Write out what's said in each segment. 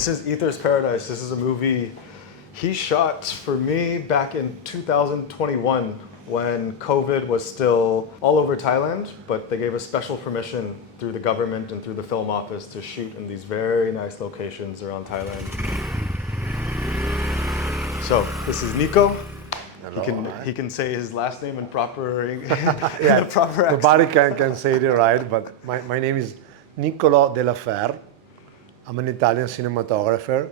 This is Ether's Paradise. This is a movie he shot for me back in 2021 when COVID was still all over Thailand, but they gave us special permission through the government and through the film office to shoot in these very nice locations around Thailand. So this is Niccolò. He can say his last name in proper in a proper accent. Nobody can say it right, but my name is Niccolò della Fère. I'm an Italian cinematographer.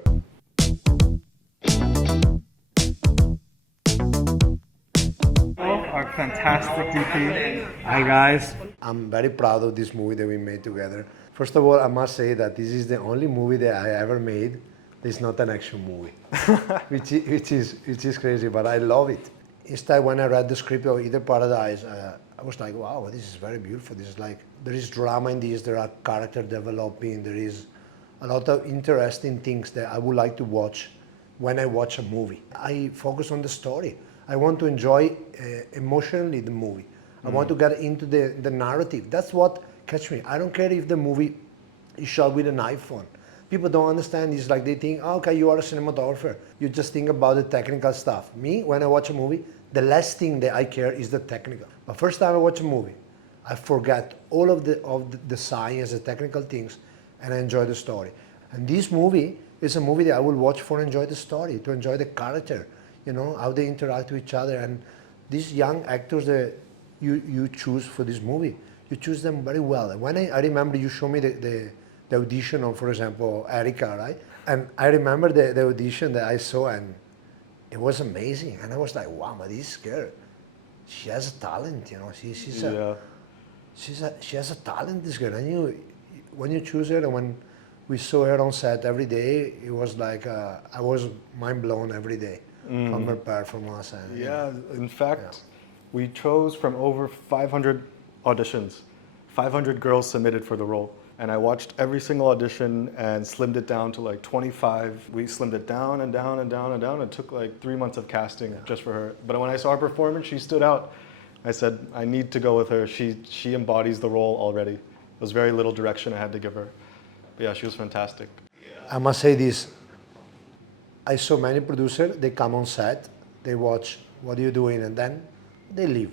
Our fantastic DP. Hi guys. I'm very proud of this movie that we made together. First of all, I must say that this is the only movie that I ever made that's not an action movie, which is crazy, but I love it. Instead, when I read the script of Either Paradise, I was like, wow, this is very beautiful. This is like, there is drama in this, there are character developing, there is a lot of interesting things that I would like to watch when I watch a movie. I focus on the story. I want to enjoy emotionally the movie. I want to get into the narrative. That's what catch me. I don't care if the movie is shot with an iPhone. People don't understand. It's like they think, oh, okay, you are a cinematographer. You just think about the technical stuff. Me, when I watch a movie, the last thing that I care is the technical. But first time I watch a movie, I forget all of the science, the technical things, and I enjoy the story. And this movie is a movie that I will watch for enjoy the story, to enjoy the character, you know, how they interact with each other. And these young actors that you choose for this movie, you choose them very well. And when I remember you showed me the audition of, for example, Erica, right? And I remember the audition that I saw, and it was amazing. And I was like, wow, but this girl, she has a talent, you know. She has a talent, this girl. And when you choose her, and when we saw her on set every day, it was like, I was mind blown every day from her performance. And, yeah, in fact, we chose from over 500 auditions. 500 girls submitted for the role. And I watched every single audition and slimmed it down to like 25. We slimmed it down and down and down and down. It took like 3 months of casting just for her. But when I saw her performance, she stood out. I said, I need to go with her. She embodies the role already. There was very little direction I had to give her. But yeah, she was fantastic. I must say this. I saw many producers, they come on set, they watch, what are you doing? And then they leave.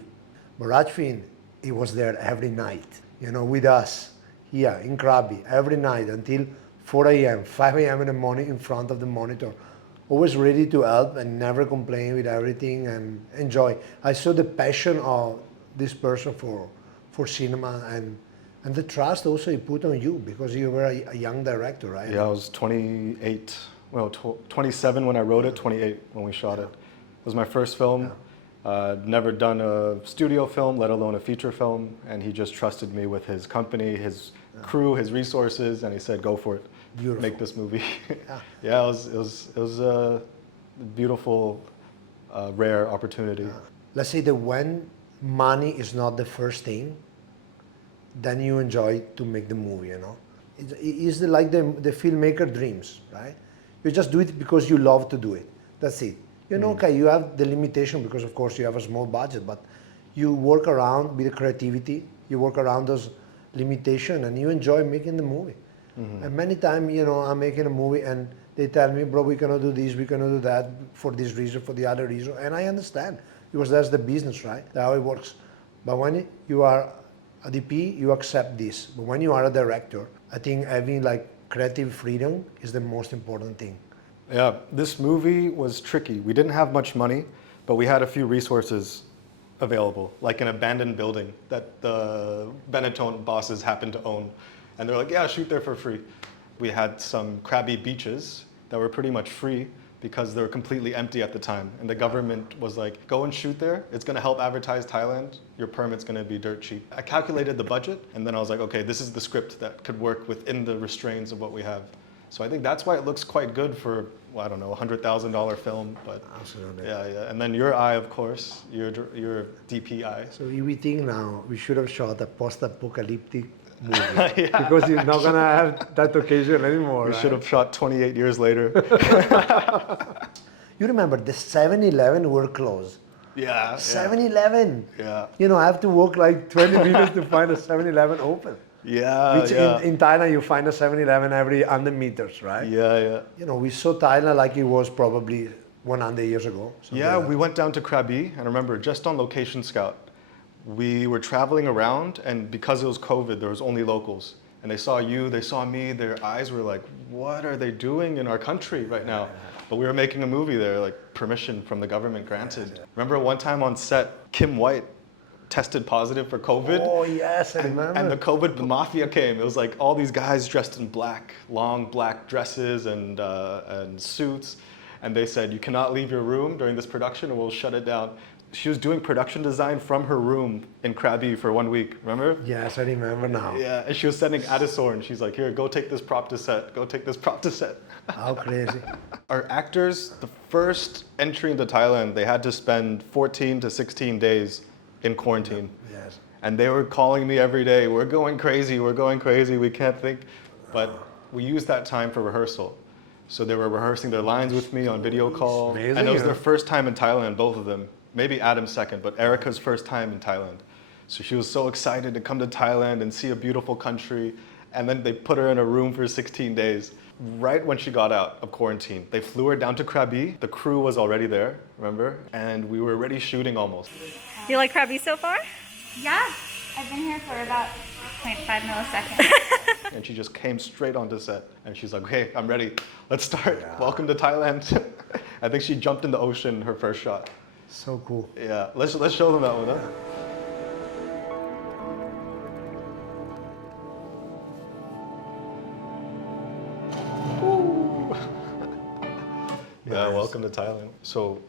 But Rajfin, he was there every night, you know, with us. Here in Krabi, every night until 4 a.m., 5 a.m. in the morning in front of the monitor. Always ready to help and never complain with everything and enjoy. I saw the passion of this person for cinema and the trust also he put on you because you were a young director, right? Yeah, I was 28, well, 27 when I wrote it, 28 when we shot it. It was my first film. Never done a studio film, let alone a feature film, and he just trusted me with his company, his crew, his resources, and he said, "Go for it, beautiful. Make this movie." Yeah, it was a beautiful, rare opportunity. Let's say that when money is not the first thing, then you enjoy to make the movie. You know, it's like the filmmaker dreams, right? You just do it because you love to do it. That's it. You know, okay, you have the limitation because of course you have a small budget, but you work around with the creativity, you work around those limitations and you enjoy making the movie. And many times, you know, I'm making a movie and they tell me, bro, we cannot do this, we cannot do that for this reason, for the other reason. And I understand because that's the business, right? That's how it works. But when you are a DP, you accept this. But when you are a director, I think having like creative freedom is the most important thing. Yeah, this movie was tricky. We didn't have much money, but we had a few resources available, like an abandoned building that the Benetton bosses happened to own. And they're like, yeah, shoot there for free. We had some crabby beaches that were pretty much free because they were completely empty at the time. And the government was like, go and shoot there. It's gonna help advertise Thailand. Your permit's gonna be dirt cheap. I calculated the budget, and then I was like, okay, this is the script that could work within the restraints of what we have. So I think that's why it looks quite good for, well, I don't know, $100,000 film, but absolutely. Yeah. And then your eye, of course, your DPI. So we think now we should have shot a post-apocalyptic movie because you're not gonna have that occasion anymore. We right? should have shot 28 years later. You remember the 7-Eleven were closed. Yeah. 7-Eleven. Yeah. You know, I have to walk like 20 minutes to find a 7-Eleven open. Yeah, Which yeah. in Thailand you find a 7-Eleven every 100 meters, right? Yeah, yeah. You know, we saw Thailand like it was probably 100 years ago. something Yeah, like we that. went down to Krabi, and I remember just on location scout, we were traveling around, and because it was COVID, there was only locals. And they saw you, they saw me, their eyes were like, what are they doing in our country right now? But we were making a movie there, like permission from the government granted. Remember one time on set, Kim White tested positive for COVID? Oh yes, I remember. And the COVID mafia came. It was like all these guys dressed in black, long black dresses and suits. And they said, you cannot leave your room during this production or we'll shut it down. She was doing production design from her room in Krabi for 1 week, remember? Yes, I remember now. Yeah, and she was sending Adisor and she's like, here, go take this prop to set, go take this prop to set. How crazy. Our actors, the first entry into Thailand, they had to spend 14 to 16 days in quarantine. Yes. And they were calling me every day, we're going crazy, we can't think. But we used that time for rehearsal. So they were rehearsing their lines with me on video call. Amazing, And it was yeah. their first time in Thailand, both of them. Maybe Adam's second, but Erica's first time in Thailand. So she was so excited to come to Thailand and see a beautiful country. And then they put her in a room for 16 days. Right when she got out of quarantine, they flew her down to Krabi. The crew was already there, remember? And we were already shooting almost. Do you like Krabi so far? Yeah, I've been here for about 0.5 milliseconds. And she just came straight onto set. And she's like, okay, I'm ready. Let's start. Welcome to Thailand. I think she jumped in the ocean her first shot. So cool. Yeah, let's show them that one, huh? Yeah, welcome to Thailand. So,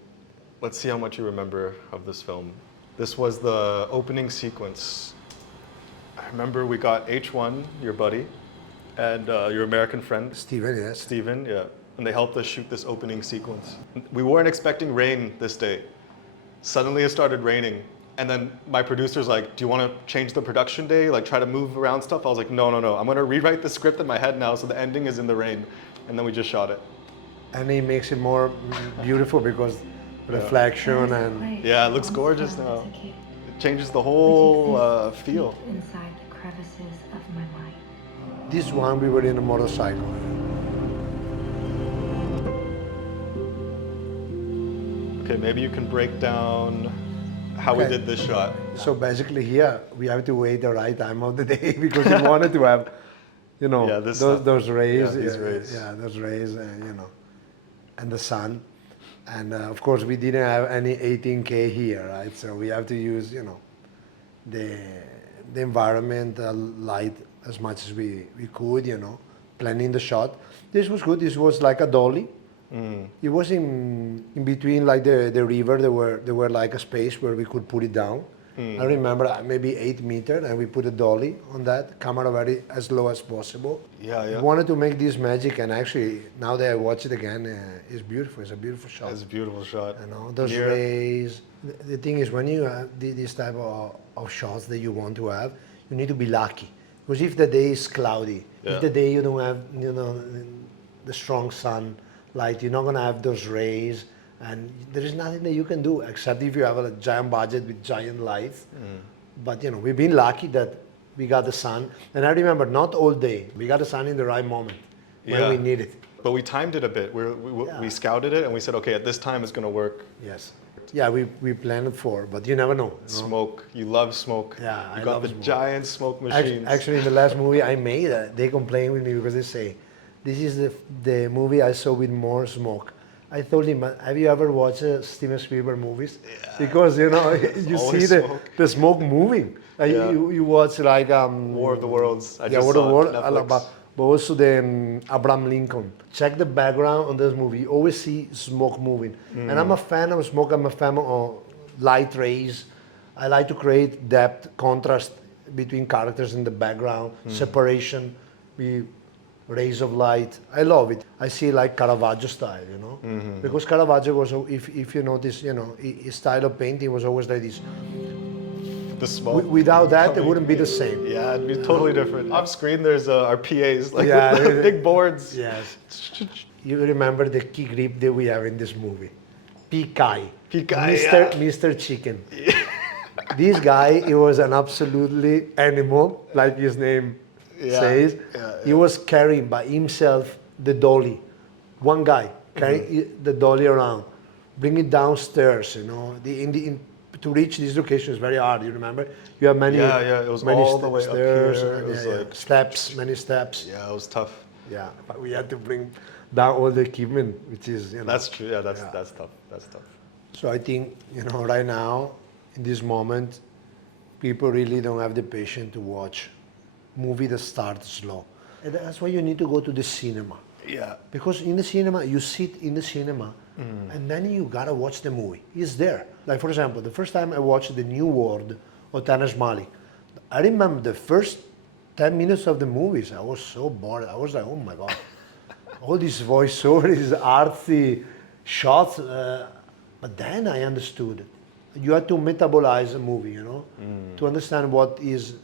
let's see how much you remember of this film. This was the opening sequence. I remember we got H1, your buddy, and your American friend, Steven, yes. Steven, yeah, and they helped us shoot this opening sequence. We weren't expecting rain this day. Suddenly it started raining. And then my producer's like, do you want to change the production day? Like try to move around stuff? I was like, no. I'm going to rewrite the script in my head now so the ending is in the rain. And then we just shot it. And it makes it more beautiful because reflection and Yeah, it looks gorgeous now. It changes the whole feel. Inside the crevices of my mind. this one we were in a motorcycle. Okay, maybe you can break down how we Okay. did this shot. So basically here we have to wait the right time of the day because we wanted to have, you know, Yeah, this those rays, yeah, these rays. yeah, those rays, you know, and the sun. And of course we didn't have any 18K here, right? So we have to use, you know, the environment, light as much as we could, you know, planning the shot. This was good. This was like a dolly. It was in between like the river. There were like a space where we could put it down. I remember maybe 8 meters, and we put a dolly on that camera very as low as possible. Yeah, yeah. Wanted to make this magic, and actually now that I watch it again, it's beautiful. It's a beautiful shot. That's a beautiful shot. You know, those Near- rays. The thing is, when you have this type of shots that you want to have, you need to be lucky. Because if the day is cloudy, Yeah. if the day you don't have, you know, the strong sun light, you're not gonna have those rays, and there is nothing that you can do except if you have a giant budget with giant lights. But you know, we've been lucky that we got the sun, and I remember not all day. We got the sun in the right moment when Yeah. we need it. But we timed it a bit. Yeah. We scouted it and we said, okay, at this time it's going to work. Yes. Yeah, we planned it for, but you never know. You know? Smoke. You love smoke. Yeah, You I got love the smoke. giant smoke machines. Actually, in the last movie I made, they complained with me because they say, this is the movie I saw with more smoke. I told him, have you ever watched Steven Spielberg movies? Yeah. Because, you know, you see Always smoke. the smoke moving. Yeah. You watch like... War of the Worlds. I Yeah, just War of the saw it World, on Netflix. but also the Abraham Lincoln. Check the background on this movie. You always see smoke moving. And I'm a fan of smoke. I'm a fan of light rays. I like to create depth, contrast between characters in the background, separation, rays of light. I love it. I see like Caravaggio style, you know, because Caravaggio was, if you notice, you know, his style of painting was always like this. The smoke. Without that, it coming. wouldn't be the same. Yeah, it'd be totally different. Off screen, there's our PAs, like Yeah, with the yeah. big boards. Yes. You remember the key grip that we have in this movie? P-Kai. P-Kai, Mr. yeah. Mr. Chicken. This guy, he was an absolutely animal, like his name Yeah, says, yeah, he was carrying by himself the dolly. One guy carrying the dolly around, bring it downstairs. You know, to reach this location is very hard. You remember? You have many, Yeah, it was many all the way up stairs. here. And It was like steps, many steps. yeah, it was tough. Yeah, but we had to bring down all the equipment, which is, you know. That's true. Yeah, that's tough. That's tough. So I think, right now, in this moment, people really don't have the patience to watch movie that starts slow. And that's why you need to go to the cinema. Yeah. Because in the cinema, you sit in the cinema, and then you gotta watch the movie. It's there. Like, for example, the first time I watched The New World of Tanis Malik, I remember the first 10 minutes of the movies, I was so bored. I was like, oh my God. All these voiceovers, these artsy shots. But then I understood. You have to metabolize a movie, to understand what is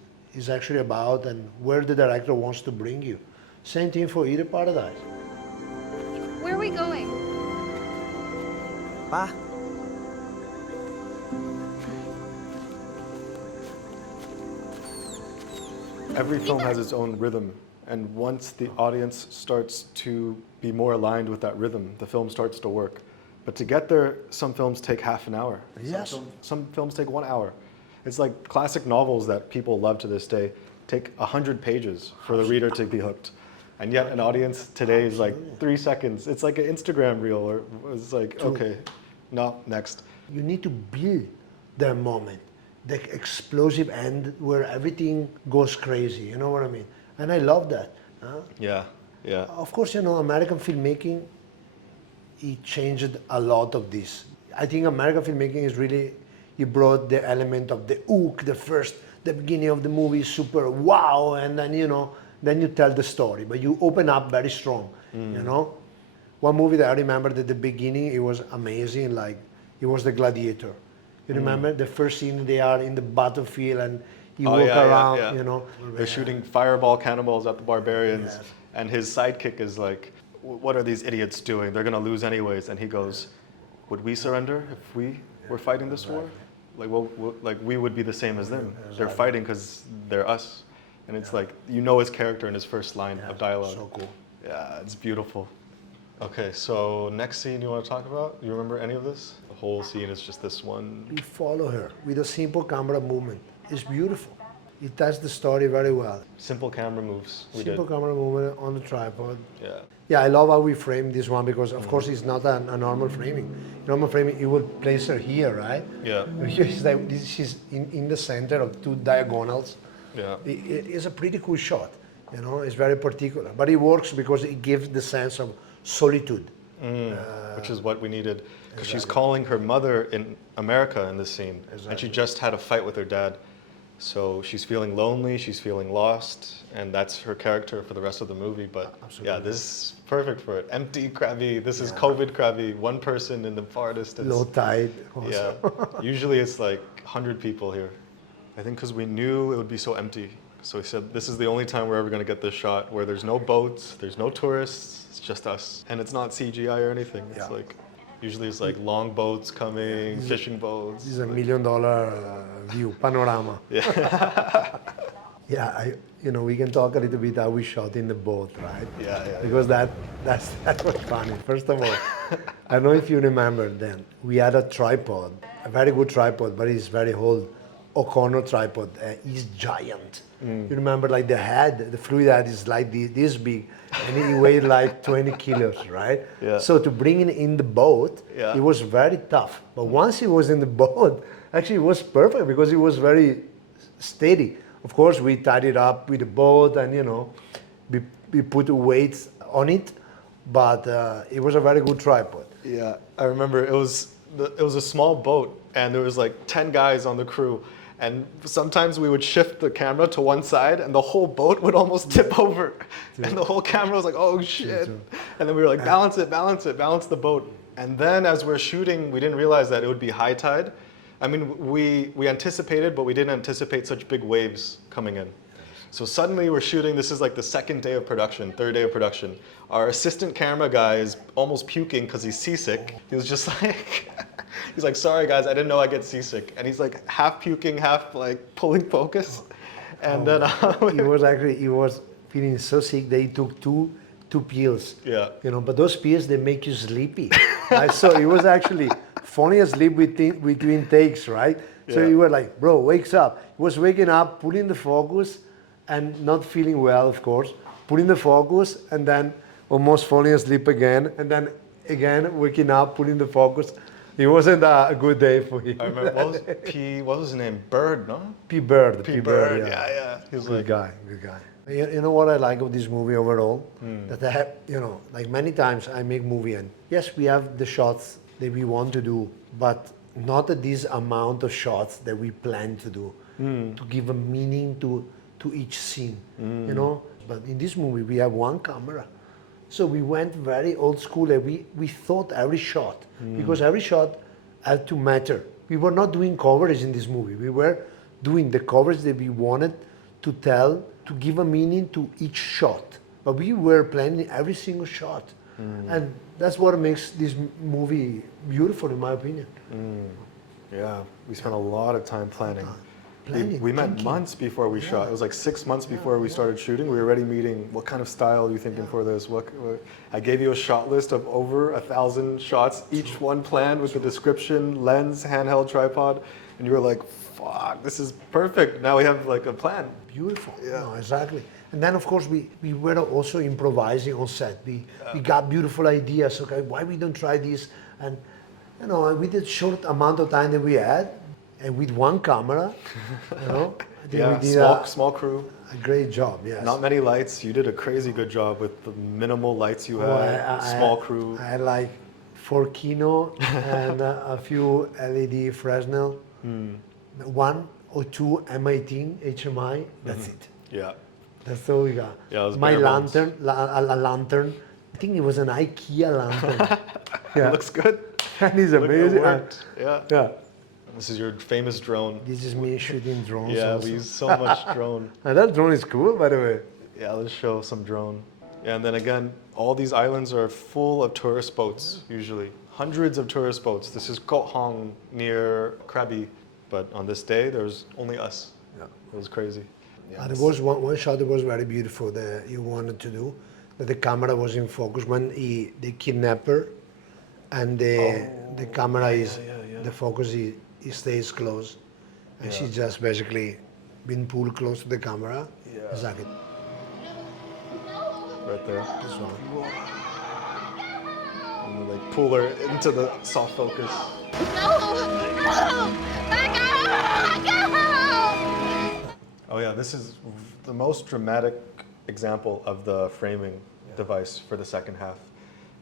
actually about and where the director wants to bring you. Same thing for Eat Paradise. Where are we going? Pa, Every film has its own rhythm, and once the audience starts to be more aligned with that rhythm, the film starts to work. But to get there, some films take half an hour. Yes. Some films take 1 hour. It's like classic novels that people love to this day take 100 pages for the reader to be hooked. And yet an audience today is like 3 seconds. It's like an Instagram reel, or it's like, okay, no, next. You need to build the moment, the explosive end where everything goes crazy. You know what I mean? And I love that. Yeah, yeah. Of course, American filmmaking, it changed a lot of this. I think American filmmaking is really, it brought the element of the hook, the beginning of the movie is super wow, and then, then you tell the story, but you open up very strong, One movie that I remember at the beginning, it was amazing, like, it was The Gladiator. You remember the first scene, they are in the battlefield and you walk around, They're shooting fireball cannonballs at the barbarians, Yes. and his sidekick is like, what are these idiots doing? They're gonna lose anyways. And he goes, would we surrender if we were fighting this war? Like, like we would be the same as them. They're fighting because they're us. And it's like, his character in his first line of dialogue. So cool. Yeah, it's beautiful. Okay, so next scene you want to talk about? You remember any of this? The whole scene is just this one. We follow her with a simple camera movement. It's beautiful. It tells the story very well. Simple camera moves. Simple camera movement on the tripod. Yeah. Yeah, I love how we frame this one because, of course, it's not a normal framing. Normal framing, you would place her here, right? Yeah. Here is like she's in the center of two diagonals. Yeah. It is a pretty cool shot. It's very particular, but it works because it gives the sense of solitude. Which is what we needed. Because she's calling her mother in America in this scene. And she just had a fight with her dad. So she's feeling lonely, she's feeling lost, and that's her character for the rest of the movie. But yeah, this is perfect for it. Empty Krabi, this is COVID Krabi, one person in the far distance. Low tide. Also. Yeah, usually it's like 100 people here. I think because we knew it would be so empty. So we said, this is the only time we're ever going to get this shot where there's no boats, there's no tourists, it's just us. And it's not CGI or anything. It's like, usually it's like long boats coming, fishing boats. This is $1 million view, panorama. Yeah. Yeah, we can talk a little bit how we shot in the boat, right? Yeah. Because that was funny. First of all, I don't know if you remember then, we had a tripod, a very good tripod, but it's very old. O'Connor tripod is giant. You remember, like the fluid head is like this big, and it weighed like 20 kilos, right? Yeah. So to bring it in the boat, it was very tough. But once it was in the boat, actually it was perfect because it was very steady. Of course, we tied it up with the boat, and we put weights on it, but it was a very good tripod. Yeah, I remember it was a small boat, and there was like 10 guys on the crew. And sometimes we would shift the camera to one side and the whole boat would almost tip over. And the whole camera was like, oh shit. And then we were like, balance the boat. And then as we're shooting, we didn't realize that it would be high tide. I mean, we anticipated, but we didn't anticipate such big waves coming in. So suddenly we're shooting, this is like the third day of production. Our assistant camera guy is almost puking because he's seasick. He was just like, he's like, sorry guys, I didn't know I get seasick. And he's like half puking, half like pulling focus. And then he was feeling so sick that he took two pills. Yeah. But those pills, they make you sleepy. Right? So he was actually falling asleep between takes, right? So Yeah. you were like, bro, wakes up. He was waking up, pulling the focus, and not feeling well, of course, pulling the focus, and then almost falling asleep again, and then again waking up, pulling the focus. It wasn't a good day for him. I remember, what was his name? Bird, no? P. Bird. Bird, yeah. He was Good guy. You know what I like of this movie overall? That I have, like many times I make movie and yes, we have the shots that we want to do, but not at this amount of shots that we plan to do to give a meaning to each scene, But in this movie we have one camera. So we went very old school and we thought every shot, because every shot had to matter. We were not doing coverage in this movie. We were doing the coverage that we wanted to tell, to give a meaning to each shot. But we were planning every single shot. And that's what makes this movie beautiful, in my opinion. Yeah, we spent a lot of time planning. We met thinking. months before we shot. It was like 6 months before we started shooting. We were already meeting. What kind of style are you thinking for this? What I gave you a shot list of over 1,000 shots, each one planned with the description, lens, handheld, tripod, and you were like, "Fuck, this is perfect." Now we have like a plan. Beautiful. Yeah, no, exactly. And then of course we were also improvising on set. We got beautiful ideas. Okay, why we don't try this? And with the short amount of time that we had, and with one camera, I think Yeah, we did small crew. a great job. Yes. Not many lights. You did a crazy good job with the minimal lights you had. Small crew. I had like 4 Kino and a few LED Fresnel, 1 or 2 M18 HMI. That's it. Yeah. That's all we got. Yeah, it was my bare bones. lantern, a lantern. I think it was an IKEA lantern. It looks good. And it's Look, it amazing. worked. Yeah. Yeah. This is your famous drone. This is me shooting drones. Yeah, also. we use so much drone. And that drone is cool, by the way. Yeah, let's show some drone. Yeah, and then again, all these islands are full of tourist boats, usually. Hundreds of tourist boats. This is Koh Hong near Krabi. But on this day, there was only us. Yeah. It was crazy. Yeah, There was one shot that was very beautiful that you wanted to do, that the camera was in focus when the kidnapper and the camera is, the focus he stays close. And she's just basically been pulled close to the camera. Yeah. Exactly. right there. This one. And they pull her into the soft focus. No! No! Let go! Oh yeah, this is the most dramatic example of the framing device for the second half.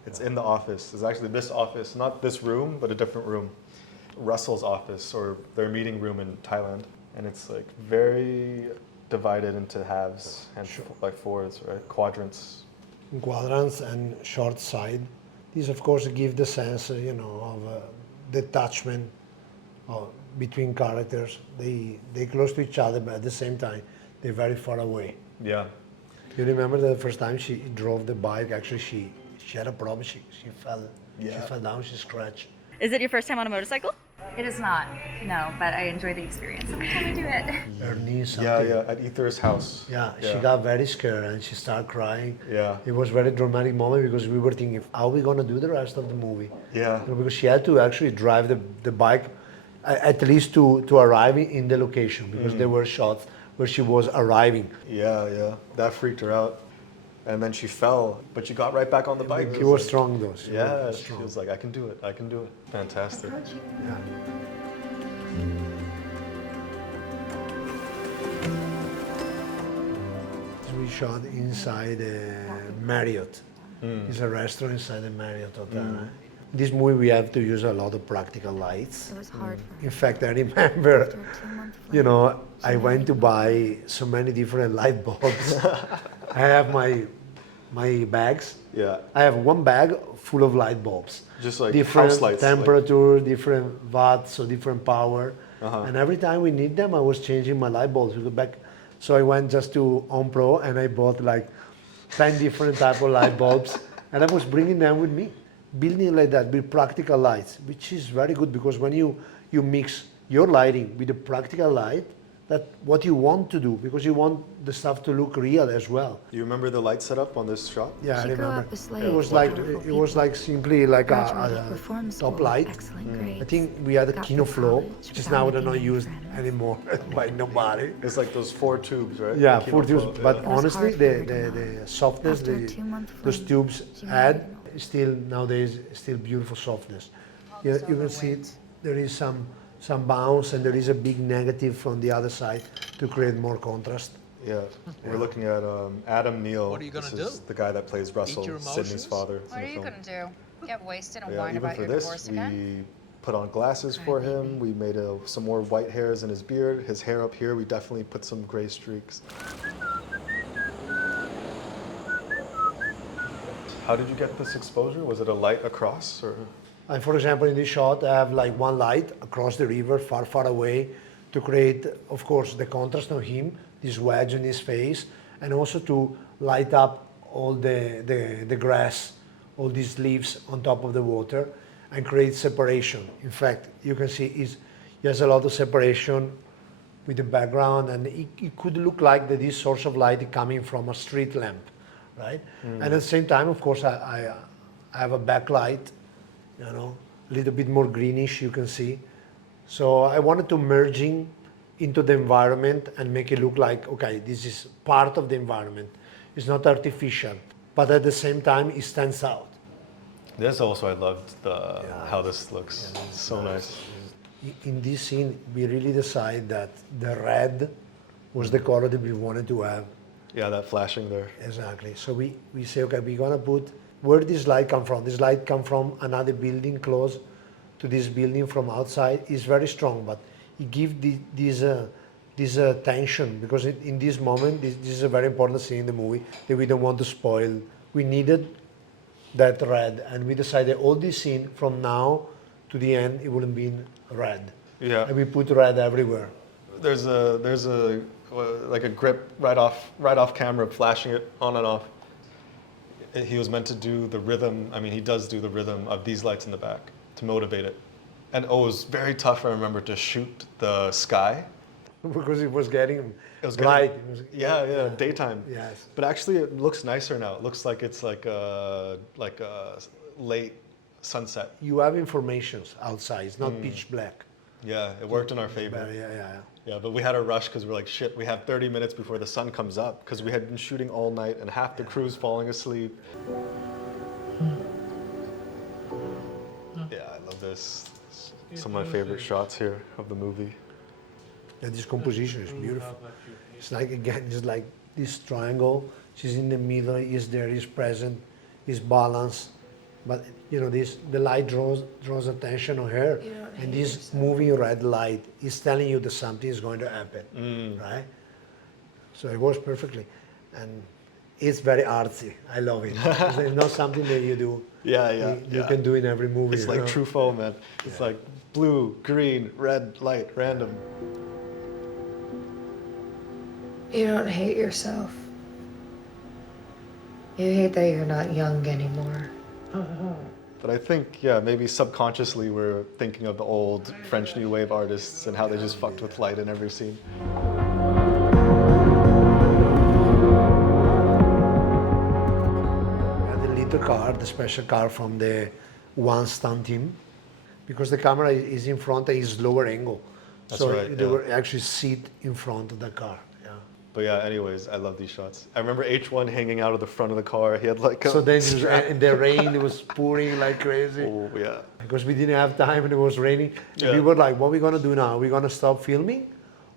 It's in the office. It's actually this office, not this room, but a different room. Russell's office, or their meeting room in Thailand. And it's like very divided into halves and like fours, right? Quadrants. Quadrants and short side. These, of course, give the sense, of detachment between characters. They're close to each other, but at the same time, they're very far away. Yeah. You remember the first time she drove the bike? Actually, she had a problem. She fell. Yeah. She fell down. She scratched. Is it your first time on a motorcycle? It is not, no, but I enjoy the experience. I'm trying to do it. Her knee, something. Yeah, at Ether's house. Yeah, she got very scared and she started crying. Yeah. It was a very dramatic moment because we were thinking, how are we going to do the rest of the movie? Yeah. Because she had to actually drive the bike at least to arrive in the location, because there were shots where she was arriving. Yeah. That freaked her out. And then she fell, but she got right back on the bike. She was strong though. She Yeah, was she strong. was like, I can do it. Fantastic. Yeah. We shot inside Marriott. It's a restaurant inside the Marriott hotel. Right? This movie we have to use a lot of practical lights. It was hard for In fact, I remember, after a 2-month flight. I went to buy so many different light bulbs. I have my bags. Yeah. I have one bag full of light bulbs. Just like different house lights, like- temperature, different watts, so different power. And every time we need them, I was changing my light bulbs. We go back. So I went just to Home Pro and I bought like 10 different type of light bulbs, and I was bringing them with me, building like that with practical lights, which is very good because when you mix your lighting with a practical light, that what you want to do, because you want the stuff to look real as well. You remember the light setup on this shot? Yeah, I She grew remember. up a slave It was to like powerful simply like Graduated a performance top school with light. excellent grades. I think we had a Got Kino through Flow, college which is without now making not any used friends. anymore by nobody. It's like those 4 tubes, right? Yeah, The Kino 4 tubes. Flow, But yeah. It was honestly, hard for her to the softness After a 2-month those fling, tubes she married add Neill. is still nowadays still beautiful softness. You can see there is some bounce and there is a big negative from the other side to create more contrast. Yeah, we're looking at Adam Neill. What are you gonna This is do? the guy that plays Russell, your Sydney's emotions? father. What in are the you film. gonna do? Get wasted and Yeah, whine even about for your this, divorce again? we put on glasses for him. We made some more white hairs in his beard. His hair up here, we definitely put some gray streaks. How did you get this exposure? Was it a light across, or? And for example, in this shot, I have like one light across the river, far, far away, to create, of course, the contrast of him, this wedge in his face, and also to light up all the grass, all these leaves on top of the water, and create separation. In fact, you can see he has a lot of separation with the background, and it could look like that this source of light is coming from a street lamp, right? And at the same time, of course, I have a backlight, you know, a little bit more greenish, you can see. So I wanted to merge into the environment and make it look like, okay, this is part of the environment. It's not artificial, but at the same time, it stands out. This also, I loved how this looks. Yeah, It's so nice. In this scene, we really decided that the red was the color that we wanted to have. Yeah, that flashing there. Exactly. So we say, okay, we're gonna put, where this light come from? This light come from another building close to this building from outside. It's very strong, but it gives this tension, because in this moment, this is a very important scene in the movie that we don't want to spoil. We needed that red, and we decided all this scene from now to the end, it wouldn't be red. Yeah. And we put red everywhere. There's a like a grip right off camera, flashing it on and off. He was meant to do the rhythm. I mean, he does do the rhythm of these lights in the back to motivate it. And it was very tough, I remember, to shoot the sky. Because it was getting It was bright. getting- It was- yeah, daytime. Yes. But actually, it looks nicer now. It looks like it's like a late sunset. You have informations outside. It's not pitch black. Yeah, it worked in our favor. But yeah. Yeah, but we had a rush because we're like, shit, we have 30 minutes before the sun comes up, because we had been shooting all night and half the crew's falling asleep. Yeah, I love this. Some of my favorite shots here of the movie. And this composition is beautiful. It's like, again, it's like this triangle. She's in the middle, he's there, he's present, he's balanced. But you know, the light draws attention on her, and this moving red light is telling you that something is going to happen, right? So it works perfectly, and it's very artsy. I love it. It's not something that you do. You can do in every movie. It's you like know? Truffaut, man. It's like blue, green, red light, random. You don't hate yourself. You hate that you're not young anymore. But I think, yeah, maybe subconsciously we're thinking of the old French New Wave artists and how they just fucked with light in every scene. And the little car, the special car from the one stunt team, because the camera is in front and is lower angle. That's so right, they yeah. were actually sit in front of the car. Yeah. But yeah, anyways, I love these shots. I remember H1 hanging out of the front of the car. He had like a So then it was, strap. in the rain, it was pouring like crazy. Oh, yeah. Because we didn't have time and it was raining. And Yeah. we were like, what are we gonna do now? Are we gonna stop filming?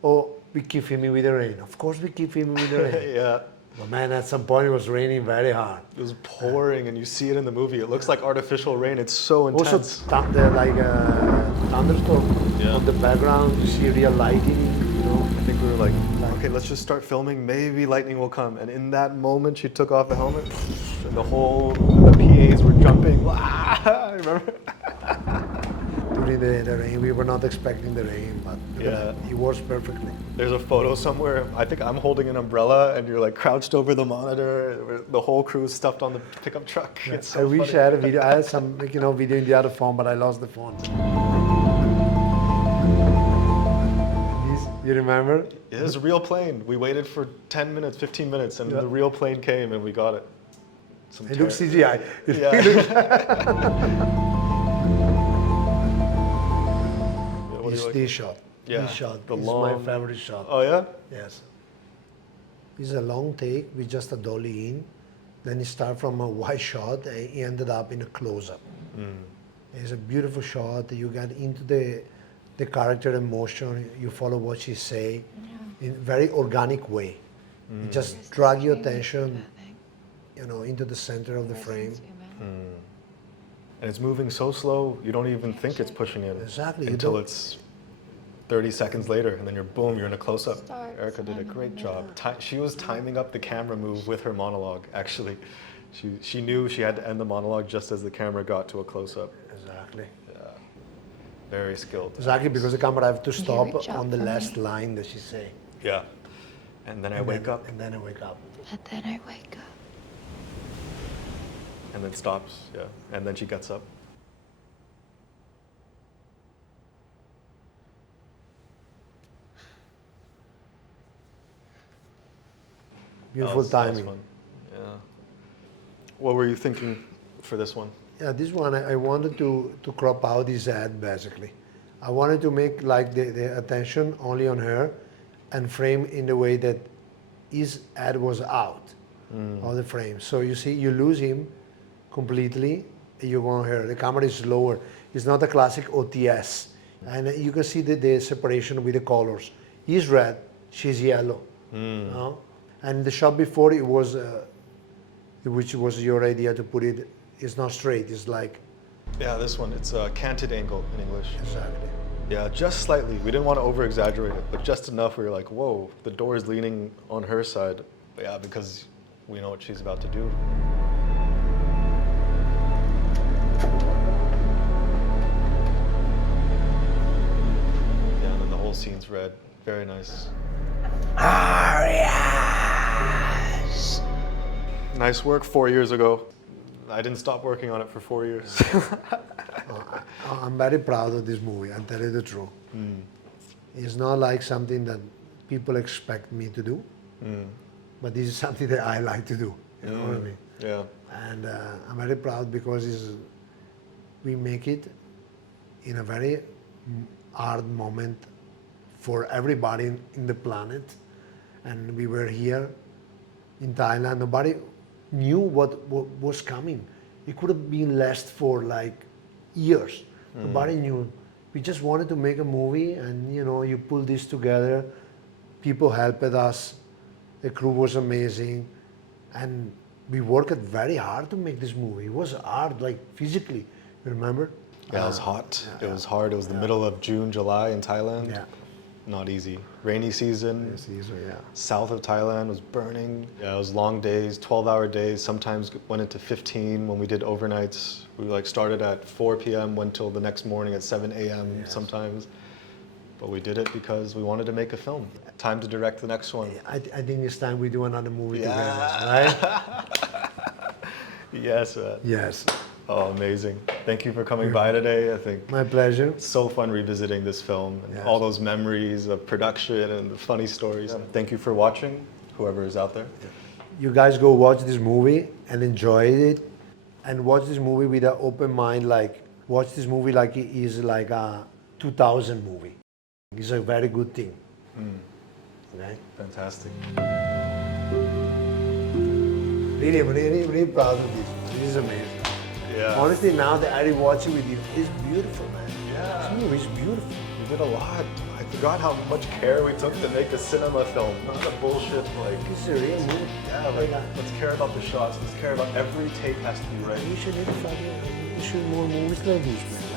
Or we keep filming with the rain? Of course we keep filming with the rain. Yeah. But man, at some point it was raining very hard. It was pouring, and you see it in the movie. It looks like artificial rain. It's so intense. Also, like thunderstorm Yeah. on the background. You see real lighting. You know. I think we were like, okay, let's just start filming. Maybe lightning will come. And in that moment, she took off the helmet, and the PAs were jumping. I remember. During the rain, we were not expecting the rain, but Yeah. it works perfectly. There's a photo somewhere. I think I'm holding an umbrella, and you're like crouched over the monitor. The whole crew is stuffed on the pickup truck. It's so I wish funny. I had a video. I had some video in the other phone, but I lost the phone. You remember? It was a real plane. We waited for 10 minutes, 15 minutes, and Yeah. the real plane came and we got it. Some It looks ter- CGI. Yeah. What do This, you like? this shot. Yeah, This shot the is long- my favorite shot. Oh yeah? Yes. It's a long take with just a dolly in. Then it started from a wide shot and it ended up in a close-up. It's a beautiful shot. You get into the character emotion. You follow what she say in a very organic way. It just drag your attention, into the center of the frame. And it's moving so slow, you don't even think it's pushing it. Exactly, you Until don't- it's 30 seconds later, and then you're in a close-up. Starts Erica did a in the great job. middle. She was timing up the camera move with her monologue, actually. She knew she had to end the monologue just as the camera got to a close-up. Exactly. Very skilled. Exactly, because the camera have to stop reach out on the for last me? line that she say. Yeah. And then I wake up, And then I wake up. And then I wake up. and then stops, yeah. And then she gets up. Beautiful That was timing. fun. Yeah. What were you thinking for this one? Yeah, this one I wanted to crop out his head basically. I wanted to make like the attention only on her and frame in the way that his head was out of the frame. So you see, you lose him completely, and you want her. The camera is lower. It's not a classic OTS. And you can see the separation with the colors. He's red, she's yellow. No? And the shot before it was, which was your idea to put it, it's not straight, it's like, Yeah, this one, it's a canted angle in English. exactly. Yeah, just slightly. We didn't want to over-exaggerate it, but just enough where you're like, whoa, the door is leaning on her side. But yeah, because we know what she's about to do. Yeah, and then the whole scene's red. Very nice. Nice work 4 years ago. I didn't stop working on it for 4 years. I'm very proud of this movie, I'll tell you the truth. It's not like something that people expect me to do, but this is something that I like to do. You know what I mean? Yeah. And I'm very proud because we make it in a very hard moment for everybody in the planet. And we were here in Thailand. Nobody knew what was coming. It could have been last for like years. Nobody knew. We just wanted to make a movie, and you pull this together. People helped us. The crew was amazing, and we worked very hard to make this movie. It was hard, like physically. Remember? Yeah, it was hot. It was hard. It was the middle of June, July in Thailand. Yeah. Not easy. Rainy season. Yeah. South of Thailand was burning. Yeah, it was long days, 12-hour days. Sometimes went into 15 when we did overnights. We started at 4 p.m., went till the next morning at 7 a.m. sometimes. But we did it because we wanted to make a film. Time to direct the next one. I think it's time we do another movie Yeah. together, right? Yes, man. Yes. Oh, amazing. Thank you for coming by today. I think My pleasure. it's so fun revisiting this film and Yes. all those memories of production and the funny stories. Thank you for watching, whoever is out there. You guys go watch this movie and enjoy it, and watch this movie with an open mind. Like watch this movie like it is like a 2000 movie. It's a very good thing. Okay. Fantastic. Really proud of this. This is amazing. Yeah. Honestly, now that I rewatch it with you, it's beautiful, man. Yeah. This movie is beautiful. We did a lot. I forgot how much care we took to make a cinema film. Not the bullshit like. This is a real movie. Yeah, like let's care about the shots. Let's care about every take has to be right. You should need to fucking, you should more movies like this, man.